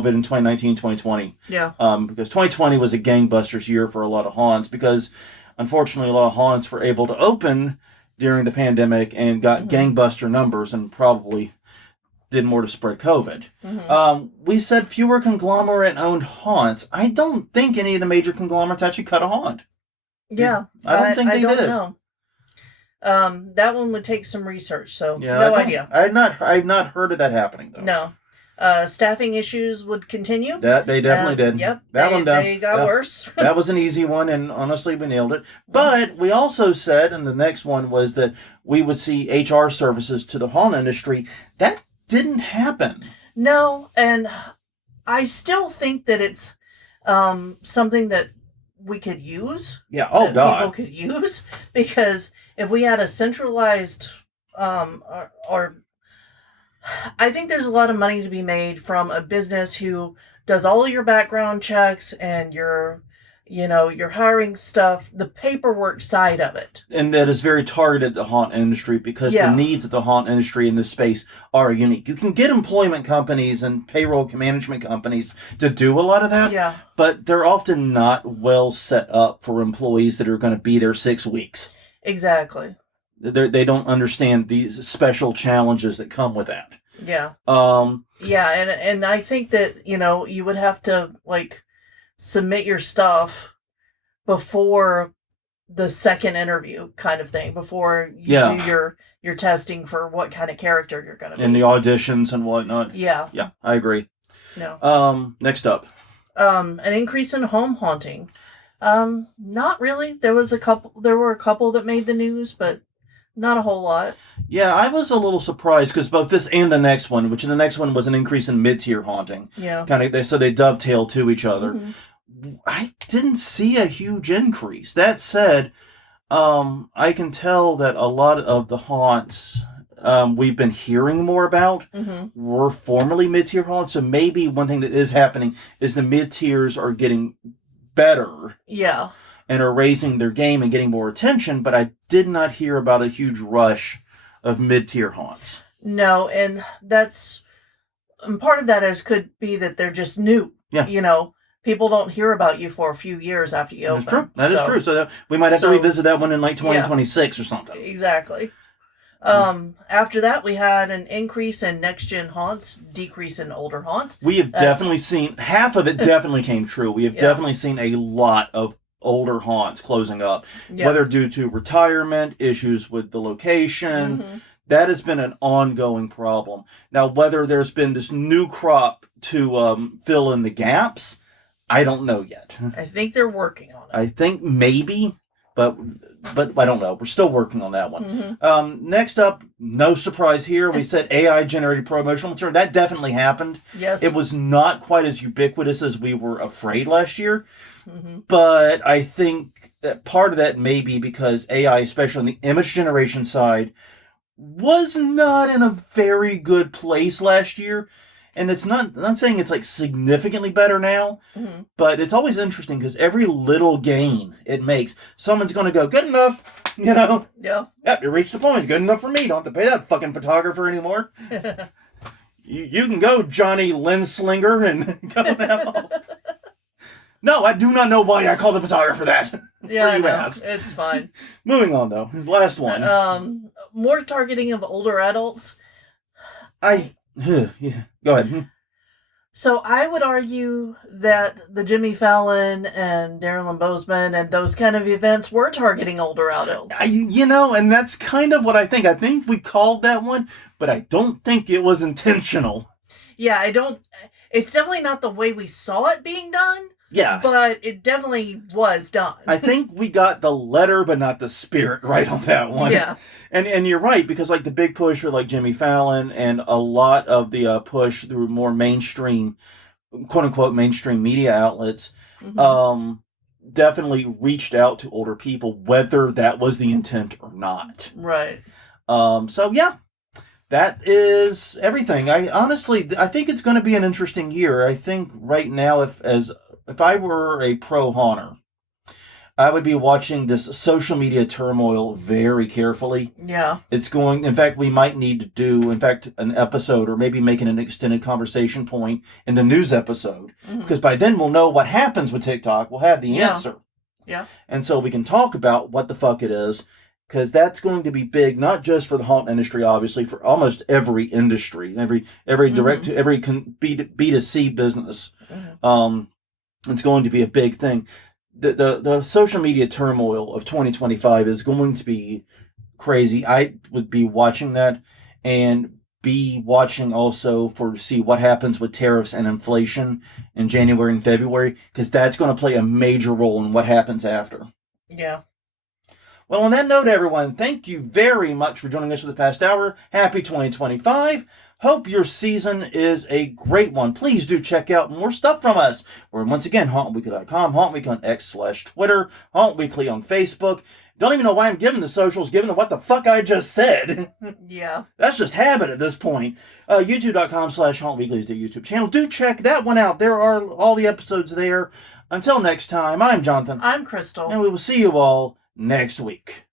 and 2019, 2020. Yeah. Because 2020 was a gangbusters year for a lot of haunts because, unfortunately, a lot of haunts were able to open during the pandemic and got gangbuster numbers and probably did more to spread COVID. Mm-hmm. We said fewer conglomerate-owned haunts. I don't think any of the major conglomerates actually cut a haunt. Yeah. I don't think they did. Know. That one would take some research, so no idea. I've not heard of that happening though. No. Staffing issues would continue. That they definitely did. Yep. They got worse. That was an easy one, and honestly, we nailed it. But we also said, and the next one was that we would see HR services to the haunt industry. That didn't happen. No, and I still think that it's something that we could use. Yeah. Oh that God. people could use, because if we had a centralized or I think there's a lot of money to be made from a business who does all of your background checks and your hiring stuff, the paperwork side of it. And that is very targeted to the haunt industry, because the Yeah. needs of the haunt industry in this space are unique. You can get employment companies and payroll management companies to do a lot of that, Yeah, but they're often not well set up for employees that are going to be there 6 weeks. exactly. They don't understand these special challenges that come with that. Yeah. Um, Yeah, and I think that, you would have to submit your stuff before the second interview kind of thing, before you Yeah. do your testing for what kind of character you're going to be. and the auditions and whatnot. Yeah. Yeah, I agree. No. Next up. An increase in home haunting. Not really. There were a couple that made the news, but not a whole lot. Yeah, I was a little surprised because both this and the next one, which in the next one was an increase in mid-tier haunting. Yeah. So they dovetail to each other. Mm-hmm. I didn't see a huge increase. That said, I can tell that a lot of the haunts we've been hearing more about were formerly mid-tier haunts. So maybe one thing that is happening is the mid-tiers are getting better. Yeah. And are raising their game and getting more attention, but I did not hear about a huge rush of mid-tier haunts. No, and part of that could be that they're just new. Yeah. People don't hear about you for a few years after you open. That's true. That is true. So we might have to revisit that one in 2026 or something. Exactly. After that, we had an increase in next-gen haunts, decrease in older haunts. We have definitely seen, half of it definitely came true. We have definitely seen a lot of older haunts closing up, whether due to retirement, issues with the location. That has been an ongoing problem. Now, whether there's been this new crop to fill in the gaps, I don't know yet. I think they're working on it. I think maybe, but I don't know. We're still working on that one. Next up, no surprise here, we said AI-generated promotional material. That definitely happened. Yes. It was not quite as ubiquitous as we were afraid last year. But I think that part of that may be because AI, especially on the image generation side, was not in a very good place last year. And it's not saying it's significantly better now, but it's always interesting because every little gain it makes, someone's going to go, good enough, Yeah. Yep, you reached the point. Good enough for me. Don't have to pay that fucking photographer anymore. You can go, Johnny Linslinger, and go now. No, I do not know why I call the photographer that. Yeah, I know. It's fine. Moving on, though. Last one. More targeting of older adults. Yeah. Go ahead. So I would argue that the Jimmy Fallon and Darren Bozeman and those kind of events were targeting older adults. And that's kind of what I think. I think we called that one, but I don't think it was intentional. Yeah, it's definitely not the way we saw it being done. Yeah. But it definitely was done. I think we got the letter, but not the spirit right on that one. Yeah. And you're right, because the big push for Jimmy Fallon and a lot of the push through more mainstream, quote unquote, mainstream media outlets, definitely reached out to older people, whether that was the intent or not. Right. So yeah, that is everything. I think it's going to be an interesting year. I think right now, if I were a pro haunter, I would be watching this social media turmoil very carefully. Yeah. In fact, we might need to do, an episode or maybe making an extended conversation point in the news episode. Because by then we'll know what happens with TikTok. We'll have the answer. Yeah. And so we can talk about what the fuck it is. Because that's going to be big, not just for the haunt industry, obviously, for almost every industry, every direct to every B2C business. It's going to be a big thing. The social media turmoil of 2025 is going to be crazy. I would be watching that and be watching also to see what happens with tariffs and inflation in January and February, because that's going to play a major role in what happens after. Yeah. Well, on that note, everyone, thank you very much for joining us for the past hour. Happy 2025. Hope your season is a great one. Please do check out more stuff from us. We're once again hauntweekly.com, hauntweekly on X/Twitter, hauntweekly on Facebook. Don't even know why I'm giving the socials, given what the fuck I just said. Yeah. That's just habit at this point. YouTube.com/hauntweekly is the YouTube channel. Do check that one out. There are all the episodes there. Until next time, I'm Jonathan. I'm Crystal. And we will see you all next week.